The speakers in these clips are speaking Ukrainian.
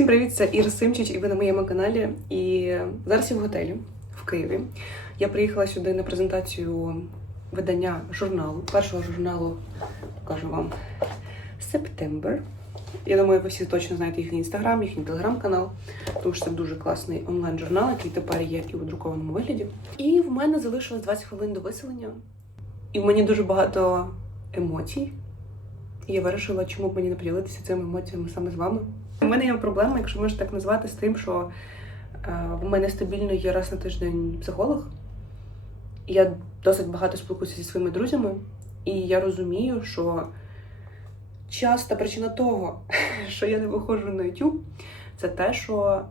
Всім привіт, це Іра Симчич, і ви на моєму каналі. І зараз я в готелі в Києві. Я приїхала сюди на презентацію видання журналу, першого журналу, покажу вам September. Я думаю, ви всі точно знаєте їхній інстаграм, їхній телеграм-канал, тому що це дуже класний онлайн-журнал, який тепер є і у друкованому вигляді. І в мене залишилось 20 хвилин до виселення. І в мені дуже багато емоцій. І я вирішила, чому б мені не поділитися цими емоціями саме з вами. У мене є проблема, якщо можна так назвати, з тим, що е, в мене стабільно є раз на тиждень психолог. Я досить багато спілкуюся зі своїми друзями, і я розумію, що часта причина того, що я не виходжу на YouTube, це те, що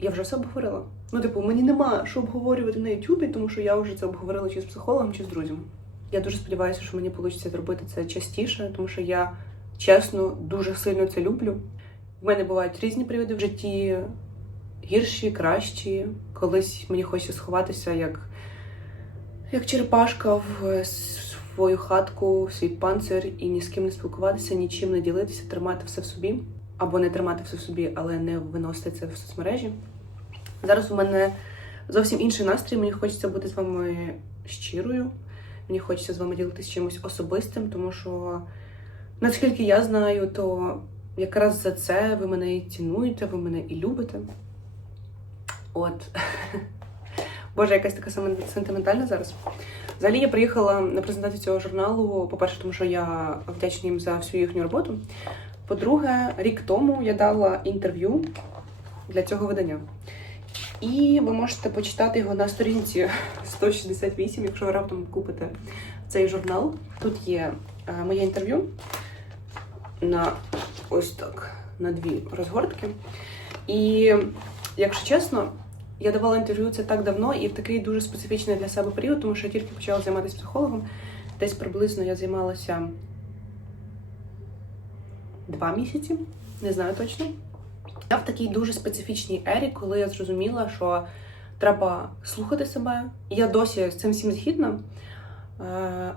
я вже все обговорила. Ну, типу, мені нема що обговорювати на YouTube, тому що я вже це обговорила чи з психологом, чи з друзями. Я дуже сподіваюся, що мені вийде зробити це частіше, тому що я чесно дуже сильно це люблю. У мене бувають різні приводи в житті, гірші, кращі. Колись мені хочеться сховатися як, як черепашка в свою хатку, в свій панцир і ні з ким не спілкуватися, нічим не ділитися, тримати все в собі. Або не тримати все в собі, але не виносити це в соцмережі. Зараз у мене зовсім інший настрій. Мені хочеться бути з вами щирою. Мені хочеться з вами ділитися чимось особистим, тому що, наскільки я знаю, то якраз за це ви мене і цінуєте, ви мене і любите. От. Боже, якась така сентиментальна зараз. Взагалі я приїхала на презентацію цього журналу, по-перше, тому що я вдячна їм за всю їхню роботу. По-друге, рік тому я дала інтерв'ю для цього видання. І ви можете почитати його на сторінці 168, якщо ви раптом купите цей журнал. Тут є е, моє інтерв'ю на ось так, на дві розгортки. І якщо чесно, я давала інтерв'ю це так давно і в такий дуже специфічний для себе період, тому що я тільки почала займатися психологом. Десь приблизно я займалася два місяці, не знаю точно. Я в такій дуже специфічній ері, коли я зрозуміла, що треба слухати себе. Я досі з цим всім згідна,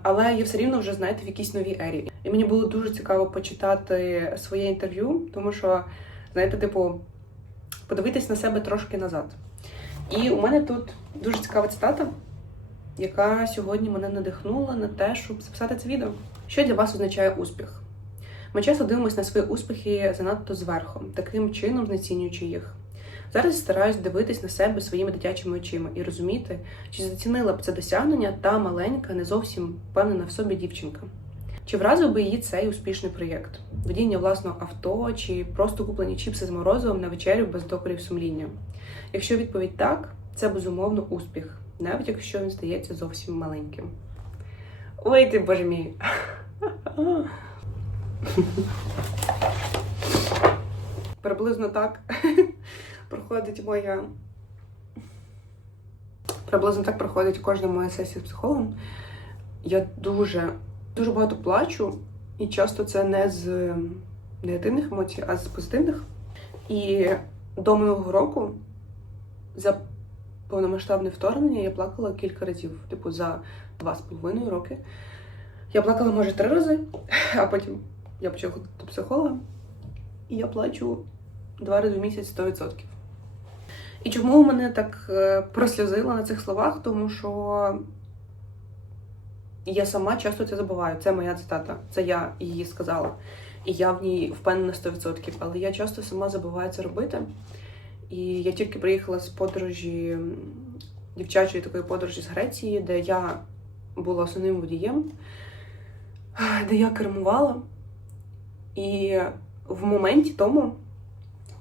але я все рівно вже знаєте в якійсь новій ері. І мені було дуже цікаво почитати своє інтерв'ю, тому що, знаєте, типу, подивитись на себе трошки назад. І у мене тут дуже цікава цитата, яка сьогодні мене надихнула на те, щоб записати це відео. Що для вас означає успіх? Ми часто дивимося на свої успіхи занадто зверху, таким чином знецінюючи їх. Зараз я стараюсь дивитись на себе своїми дитячими очима і розуміти, чи зацінила б це досягнення та маленька, не зовсім впевнена в собі дівчинка. Чи вразив би її цей успішний проєкт? Водіння власного авто чи просто куплені чіпси з морозивом на вечерю без докорів сумління? Якщо відповідь так, це безумовно успіх, навіть якщо він здається зовсім маленьким. Ой ти боже мій! Приблизно так проходить моя. Приблизно так проходить кожна моя сесія з психологом. Я дуже, дуже багато плачу, і часто це не з негативних емоцій, а з позитивних. І до минулого року за повномасштабне вторгнення я плакала кілька разів, типу за два з половиною роки. Я плакала, може, три рази, а потім я почала до психолога, і я плачу два рази в місяць 100%. І чому мене так е, просльозило на цих словах? Тому що я сама часто це забуваю. Це моя цитата, це я її сказала. І я в ній впевнена 100%. Але я часто сама забуваю це робити. І я тільки приїхала з подорожі, дівчачої такої подорожі з Греції, де я була основним водієм, де я кермувала. І в моменті тому,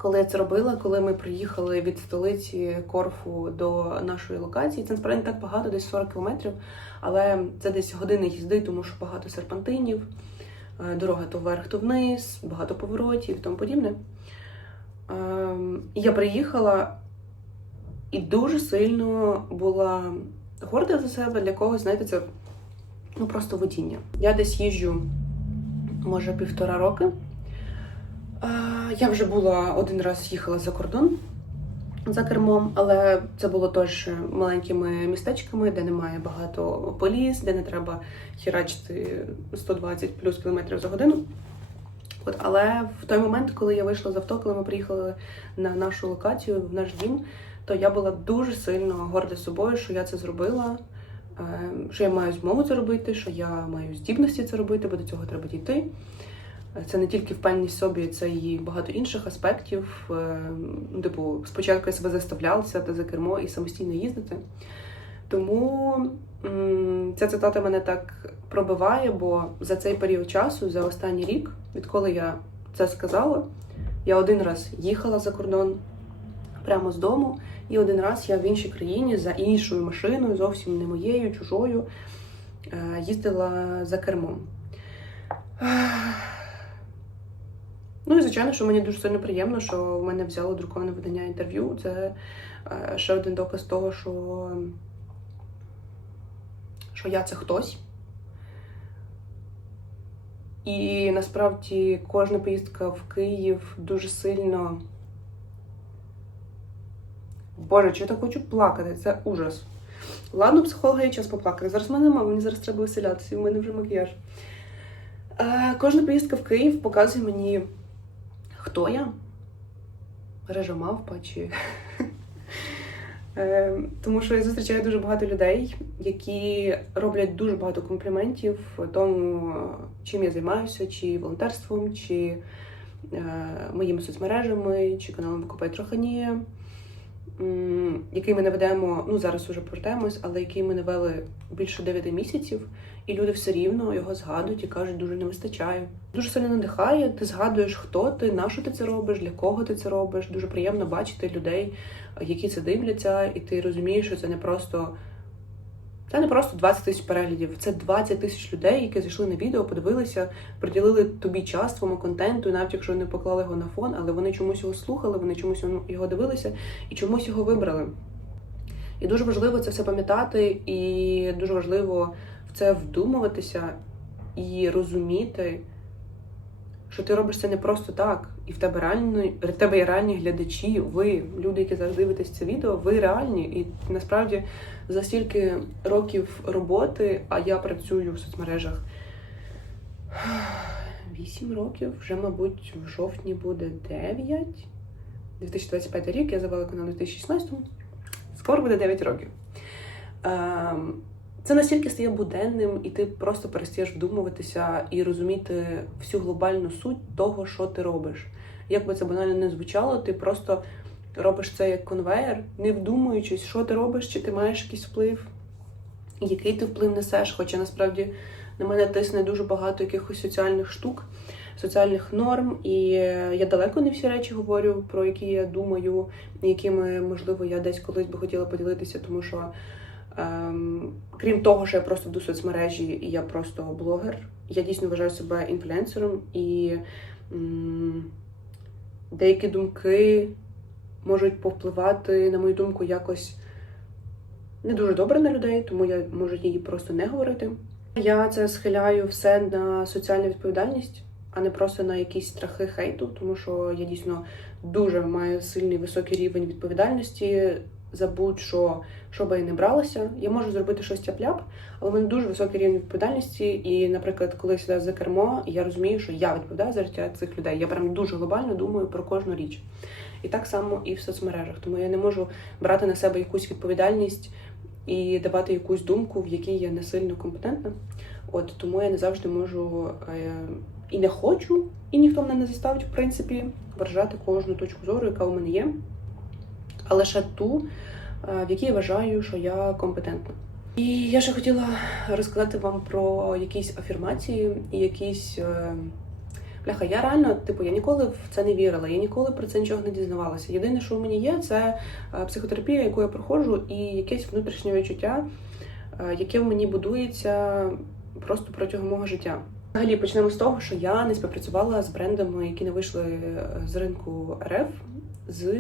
коли я це робила, коли ми приїхали від столиці Корфу до нашої локації, це насправді не так багато, десь 40 кілометрів, але це десь години їзди, тому що багато серпантинів, е, дорога то вверх, то вниз, багато поворотів і тому подібне. Ем, я приїхала і дуже сильно була горда за себе для когось, знаєте, це ну просто водіння. Я десь їжджу, може, півтора роки. Я вже була один раз їхала за кордон за кермом, але це було теж маленькими містечками, де немає багато поліс, де не треба херачити 120 плюс кілометрів за годину. От, але в той момент, коли я вийшла з авто, коли ми приїхали на нашу локацію, в наш дім, то я була дуже сильно горда собою, що я це зробила, е, що я маю змогу це робити, що я маю здібності це робити, бо до цього треба дійти. Це не тільки впевненість в собі, це і багато інших аспектів. Е, ну, Типу, спочатку я себе заставляла сяти за кермо і самостійно їздити. Тому ця цитата мене так пробиває, бо за цей період часу, за останній рік, відколи я це сказала, я один раз їхала за кордон прямо з дому, і один раз я в іншій країні за іншою машиною, зовсім не моєю, чужою, е, їздила за кермом. Ну і звичайно, що мені дуже сильно приємно, що в мене взяло друковане видання інтерв'ю. Це е, ще один доказ того, що, що я це хтось. І насправді кожна поїздка в Київ дуже сильно. Боже, чи я так хочу плакати? Це ужас. Ладно, психолога є час поплакати. Зараз в мене немає, мені зараз треба виселятися, і в мене вже макіяж. Е, кожна поїздка в Київ показує мені, хто я. Мережа мавпа чи. Е, Тому що я зустрічаю дуже багато людей, які роблять дуже багато компліментів тому, чим я займаюся, чи волонтерством, чи е, моїми соцмережами, чи каналом Копай Троханія, який ми не ведемо, ну зараз уже повертаємось, але який ми не вели більше 9 місяців, і люди все рівно його згадують і кажуть, дуже не вистачає. Дуже сильно надихає. Ти згадуєш, хто ти, на що ти це робиш, для кого ти це робиш. Дуже приємно бачити людей, які це дивляться, і ти розумієш, що це не просто. Це не просто 20 тисяч переглядів, це 20 тисяч людей, які зайшли на відео, подивилися, приділили тобі час, твоєму контенту, і навіть якщо не поклали його на фон, але вони чомусь його слухали, вони чомусь його дивилися і чомусь його вибрали. І дуже важливо це все пам'ятати, і дуже важливо в це вдумуватися і розуміти, що ти робиш це не просто так, і в тебе реально в тебе є реальні глядачі. Ви, люди, які зараз дивитесь це відео, ви реальні. І насправді за стільки років роботи, а я працюю в соцмережах 8 років, вже, мабуть, в жовтні буде 9. 2025 рік, я завела канал у 2016 Скоро буде 9 років. Це настільки стає буденним, і ти просто перестаєш вдумуватися і розуміти всю глобальну суть того, що ти робиш. Як би це банально не звучало, ти просто робиш це як конвейер, не вдумуючись, що ти робиш, чи ти маєш якийсь вплив, який ти вплив несеш. Хоча насправді на мене тисне дуже багато якихось соціальних штук, соціальних норм, і я далеко не всі речі говорю, про які я думаю, якими, можливо, я десь колись би хотіла поділитися, тому що. Ем, крім того, що я просто веду соцмережі і я просто блогер, я дійсно вважаю себе інфлюенсером, і деякі думки можуть повпливати, на мою думку, якось не дуже добре на людей, тому я можу її просто не говорити. Я це схиляю все на соціальну відповідальність, а не просто на якісь страхи хейту, тому що я дійсно дуже маю сильний високий рівень відповідальності за будь-що, що би я не бралася. Я можу зробити щось тяп-ляп, але в мене дуже високий рівень відповідальності. І, наприклад, коли я сідаю за кермо, я розумію, що я відповідаю за життя цих людей. Я прям дуже глобально думаю про кожну річ. І так само і в соцмережах. Тому я не можу брати на себе якусь відповідальність і давати якусь думку, в якій я не сильно компетентна. От тому я не завжди можу е, і не хочу, і ніхто мене не заставить, в принципі, виражати кожну точку зору, яка у мене є, а лише ту, е, в якій вважаю, що я компетентна. І я ще хотіла розказати вам про якісь афірмації і якісь. е, Бляха, я реально, типу, я ніколи в це не вірила, я ніколи про це нічого не дізнавалася. Єдине, що у мене є, це е, психотерапія, яку я проходжу, і якесь внутрішнє відчуття, яке в мені будується просто протягом мого життя. Взагалі почнемо з того, що я не співпрацювала з брендами, які не вийшли з ринку РФ з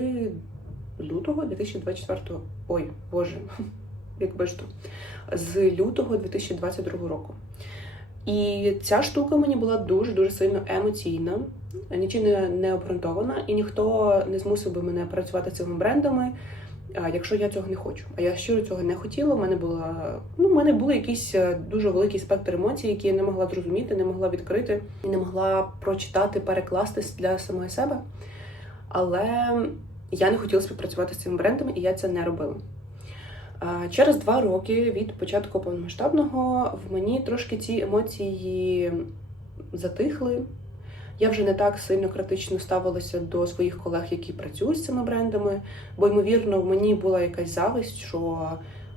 лютого 2024 Ой, боже, як би ж то, з лютого 2022 року. І ця штука мені була дуже-дуже сильно емоційна, нічим не, обґрунтована, і ніхто не змусив би мене працювати цими брендами. якщо я цього не хочу. А я щиро цього не хотіла. У мене була ну, в мене були якийсь е, дуже великий спектр емоцій, які я не могла зрозуміти, не могла відкрити, не могла прочитати, перекласти для самої себе. Але я не хотіла співпрацювати з цими брендами, і я це не робила. Через два роки від початку повномасштабного в мені трошки ці емоції затихли. Я вже не так сильно критично ставилася до своїх колег, які працюють з цими брендами, бо ймовірно, в мені була якась зависть, що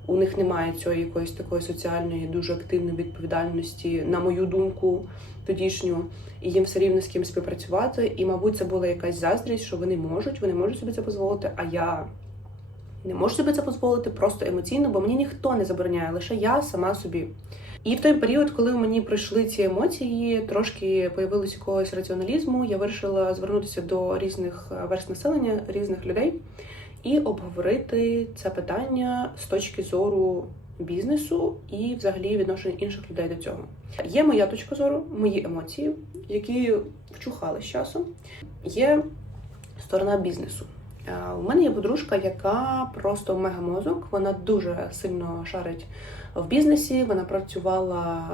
у них немає цієї якоїсь такої соціальної, дуже активної відповідальності, на мою думку, тодішню, і їм все рівно з ким співпрацювати. І, мабуть, це була якась заздрість, що вони можуть, вони можуть собі це дозволити, а я не можу собі це дозволити просто емоційно, бо мені ніхто не забороняє, лише я сама собі. І в той період, коли мені прийшли ці емоції, трошки появилось якогось раціоналізму, я вирішила звернутися до різних верст населення, різних людей і обговорити це питання з точки зору бізнесу і взагалі відношення інших людей до цього. Є моя точка зору, мої емоції, які вчухали з часом. Є сторона бізнесу. Е, У мене є подружка, яка просто мегамозок. Вона дуже сильно шарить в бізнесі. Вона працювала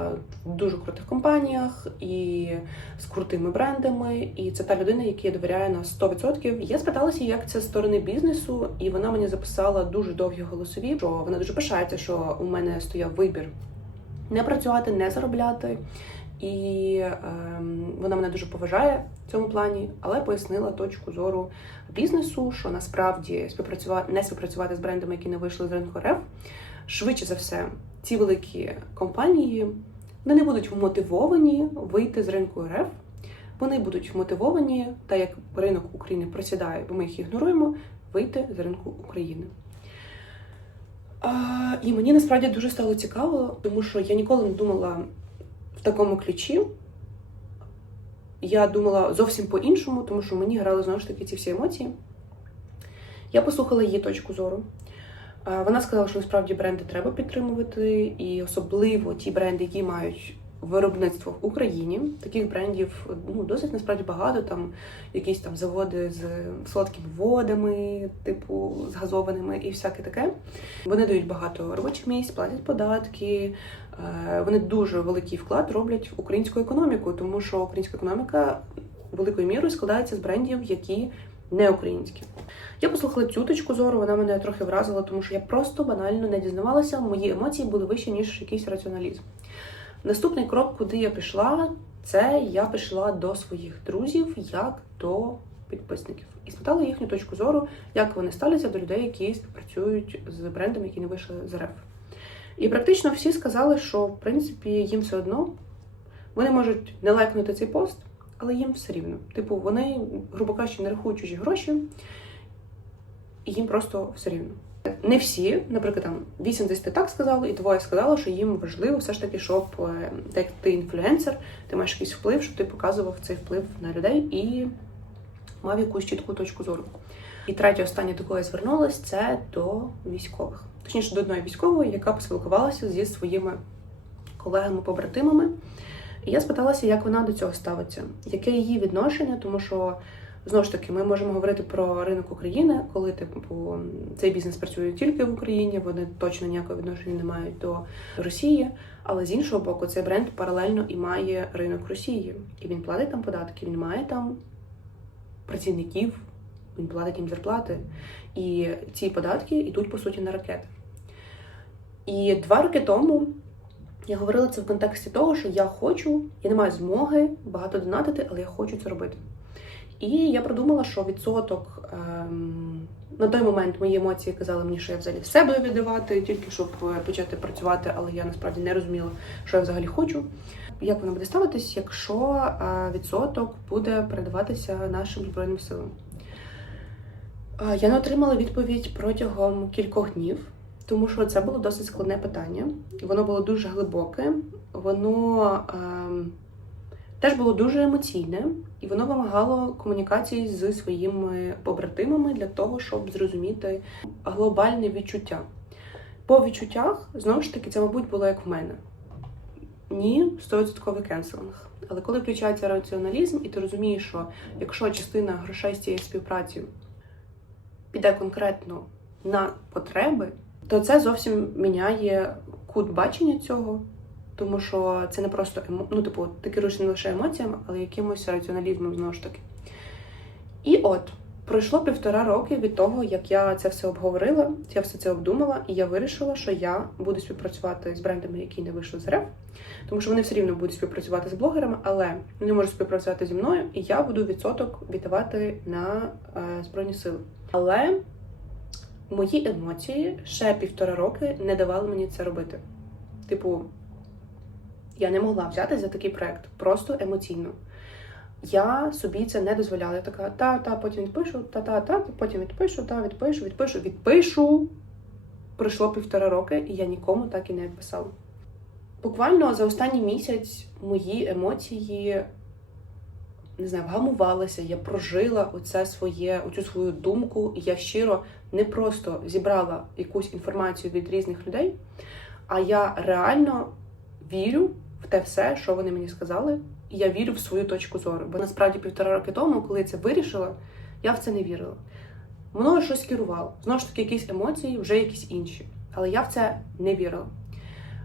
в дуже крутих компаніях і з крутими брендами. І це та людина, якій я довіряю на 100%. Я спиталася, як це з сторони бізнесу, і вона мені записала дуже довгі голосові. Що вона дуже пишається, що у мене стояв вибір не працювати, не заробляти. І ем, вона мене дуже поважає в цьому плані, але пояснила точку зору бізнесу, що насправді співпрацювати не співпрацювати з брендами, які не вийшли з ринку РФ, швидше за все, ці великі компанії вони не будуть вмотивовані вийти з ринку РФ. Вони будуть мотивовані, так як ринок України просідає, бо ми їх ігноруємо, вийти з ринку України. А, і мені насправді дуже стало цікаво, тому що я ніколи не думала в такому ключі. Я думала зовсім по-іншому, тому що мені грали знову ж таки ці всі емоції. Я послухала її точку зору. Вона сказала, що насправді бренди треба підтримувати, і особливо ті бренди, які мають виробництво в Україні. Таких брендів ну, досить насправді багато. Там якісь там заводи з солодкими водами, типу з газованими і всяке таке. Вони дають багато робочих місць, платять податки. Е, Вони дуже великий вклад роблять в українську економіку, тому що українська економіка великою мірою складається з брендів, які не українські. Я послухала цю точку зору, вона мене трохи вразила, тому що я просто банально не дізнавалася. Мої емоції були вищі, ніж якийсь раціоналізм. Наступний крок, куди я пішла, це я пішла до своїх друзів як до підписників і спитала їхню точку зору, як вони ставляться до людей, які співпрацюють з брендами, які не вийшли з РФ. І практично всі сказали, що в принципі їм все одно вони можуть не лайкнути цей пост, але їм все рівно. Типу, вони, грубо кажучи, не рахують чужі гроші, і їм просто все рівно. Не всі, наприклад, там 8 10 так сказали, і двоє сказали, що їм важливо все ж таки, щоб е, так ти інфлюенсер, ти маєш якийсь вплив, щоб ти показував цей вплив на людей і мав якусь чітку точку зору. І третє, останнє, до кого я звернулася, це до військових. Точніше, до одної військової, яка поспілкувалася зі своїми колегами-побратимами. І я спиталася, як вона до цього ставиться, яке її відношення, тому що знову ж таки ми можемо говорити про ринок України, коли типу цей бізнес працює тільки в Україні, вони точно ніякого відношення не мають до Росії. Але з іншого боку, цей бренд паралельно і має ринок Росії, і він платить там податки, він має там працівників, він платить їм зарплати. І ці податки йдуть по суті на ракети. І два роки тому я говорила це в контексті того, що я хочу, я не маю змоги багато донатити, але я хочу це робити. І я продумала, що відсоток ем, на той момент мої емоції казали мені, що я взагалі все буду віддавати, тільки щоб е, почати працювати, але я насправді не розуміла, що я взагалі хочу. Як воно буде ставитись, якщо е, відсоток буде передаватися нашим збройним силам? Е, Я не отримала відповідь протягом кількох днів, тому що це було досить складне питання. Воно було дуже глибоке, воно ем, теж було дуже емоційне, і воно вимагало комунікації з своїми побратимами для того, щоб зрозуміти глобальне відчуття. По відчуттях, знову ж таки, це, мабуть, було як в мене. Ні, 100% кенселинг. Але коли включається раціоналізм, і ти розумієш, що якщо частина грошей з цієї співпраці піде конкретно на потреби, то це зовсім міняє кут бачення цього. Тому що це не просто емо... ну, типу, ти керуєш не лише емоціями, але якимось раціоналізмом знову ж таки. І от пройшло півтора роки від того, як я це все обговорила, я все це обдумала, і я вирішила, що я буду співпрацювати з брендами, які не вийшли з РФ, тому що вони все рівно будуть співпрацювати з блогерами, але не можуть співпрацювати зі мною, і я буду відсоток віддавати на е, збройні сили. Але мої емоції ще півтора роки не давали мені це робити. Типу, я не могла взяти за такий проект просто емоційно. Я собі це не дозволяла. Я така, та, та, потім відпишу, та, та, та, потім відпишу, та, відпишу, відпишу, відпишу. Пройшло півтора роки, і я нікому так і не відписала. Буквально за останній місяць мої емоції не знаю, вгамувалися, я прожила оце своє, оцю свою думку, і я щиро не просто зібрала якусь інформацію від різних людей, а я реально вірю в те все, що вони мені сказали, і я вірю в свою точку зору. Бо насправді півтора роки тому, коли я це вирішила, я в це не вірила. Мною щось керувало. Знову ж таки, якісь емоції, вже якісь інші. Але я в це не вірила.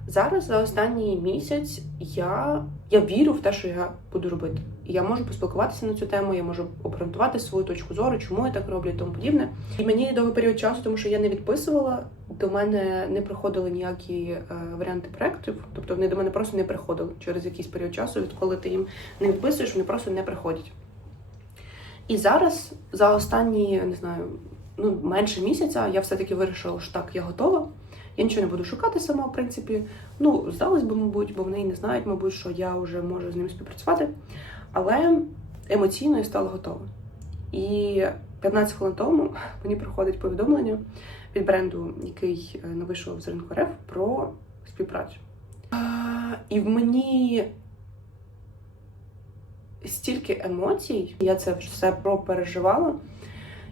Зараз за останній місяць я, я вірю в те, що я буду робити. Я можу поспілкуватися на цю тему, я можу обґрунтувати свою точку зору, чому я так роблю і тому подібне. І мені довгий період часу, тому що я не відписувала, до мене не приходили ніякі е, варіанти проєктів, тобто вони до мене просто не приходили через якийсь період часу, відколи ти їм не відписуєш, вони просто не приходять. І зараз, за останні, не знаю, ну менше місяця, я все-таки вирішила, що так, я готова. Я нічого не буду шукати сама, в принципі. Ну, здалось би, мабуть, бо вони і не знають, мабуть, що я вже можу з ними співпрацювати. Але емоційно я стала готова. І 15 хвилин тому мені приходить повідомлення від бренду, який не вийшов з ринку РФ, про співпрацю. І в мені стільки емоцій, я це все пропереживала,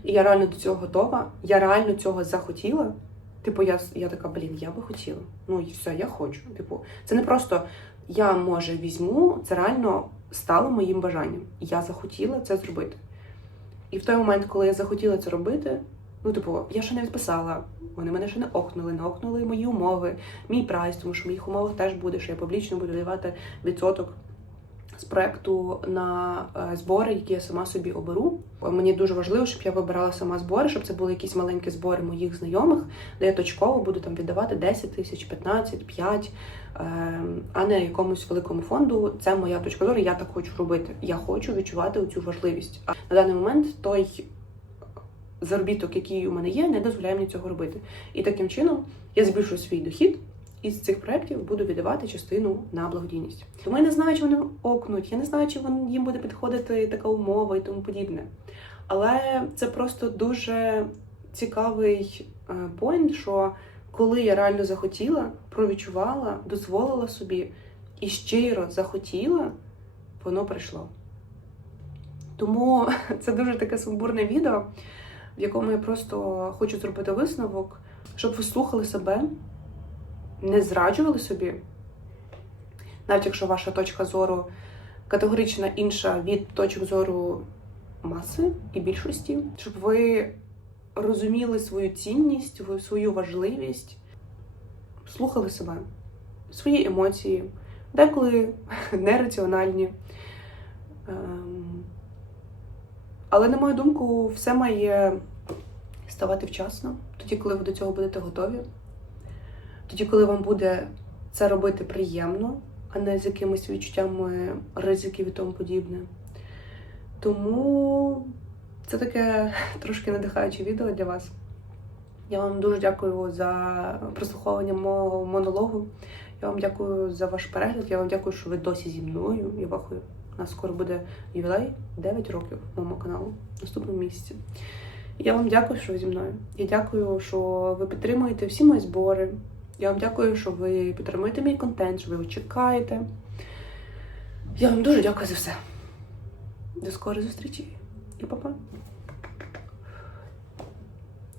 і я реально до цього готова. Я реально цього захотіла. Типу, я, я така, блін, я би хотіла. Ну і все, я хочу. Типу, це не просто я може візьму, це реально стало моїм бажанням. Я захотіла це зробити. І в той момент, коли я захотіла це робити, ну, типу, я ще не відписала, вони мене ще не окнули, не окнули мої умови, мій прайс, тому що в моїх умовах теж буде, що я публічно буду давати відсоток з проекту на е, збори, які я сама собі оберу. Мені дуже важливо, щоб я вибирала сама збори, щоб це були якісь маленькі збори моїх знайомих, де я точково буду там віддавати 10 тисяч, 15, 5, ем, а не якомусь великому фонду. Це моя точка зору. Я так хочу робити. Я хочу відчувати цю важливість. А на даний момент той заробіток, який у мене є, не дозволяє мені цього робити. І таким чином я збільшую свій дохід. Із цих проєктів буду віддавати частину на благодійність. Тому я не знаю, чи вони окнуть, я не знаю, чи вони, їм буде підходити така умова і тому подібне. Але це просто дуже цікавий поінт, що коли я реально захотіла, провідчувала, дозволила собі і щиро захотіла, воно прийшло. Тому це дуже таке сумбурне відео, в якому я просто хочу зробити висновок, щоб ви слухали себе не зраджували собі, навіть якщо ваша точка зору категорично інша від точок зору маси і більшості, щоб ви розуміли свою цінність, свою важливість, слухали себе, свої емоції, деколи нераціональні. Ем, але, на мою думку, все має ставати вчасно, тоді, коли ви до цього будете готові. Тоді, коли вам буде це робити приємно, а не з якимись відчуттями ризиків і тому подібне. Тому це таке трошки надихаюче відео для вас. Я вам дуже дякую за прослуховування мого монологу. Я вам дякую за ваш перегляд. Я вам дякую, що ви досі зі мною. Я вахую. У нас скоро буде ювілей 9 років моєму каналу наступному місяці. Я вам дякую, що ви зі мною. Я дякую, що ви підтримуєте всі мої збори. Я вам дякую, що ви підтримуєте мій контент, що ви його чекаєте. Я вам дуже дякую за все. До скорої зустрічі і па-па.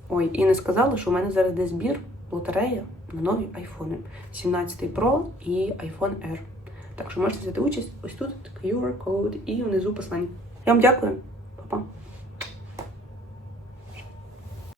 Ой, і не сказала, що у мене зараз де збір, лотерея на нові айфони. 17 Pro і iPhone R. Так що можете взяти участь ось тут QR-код і внизу послання. Я вам дякую.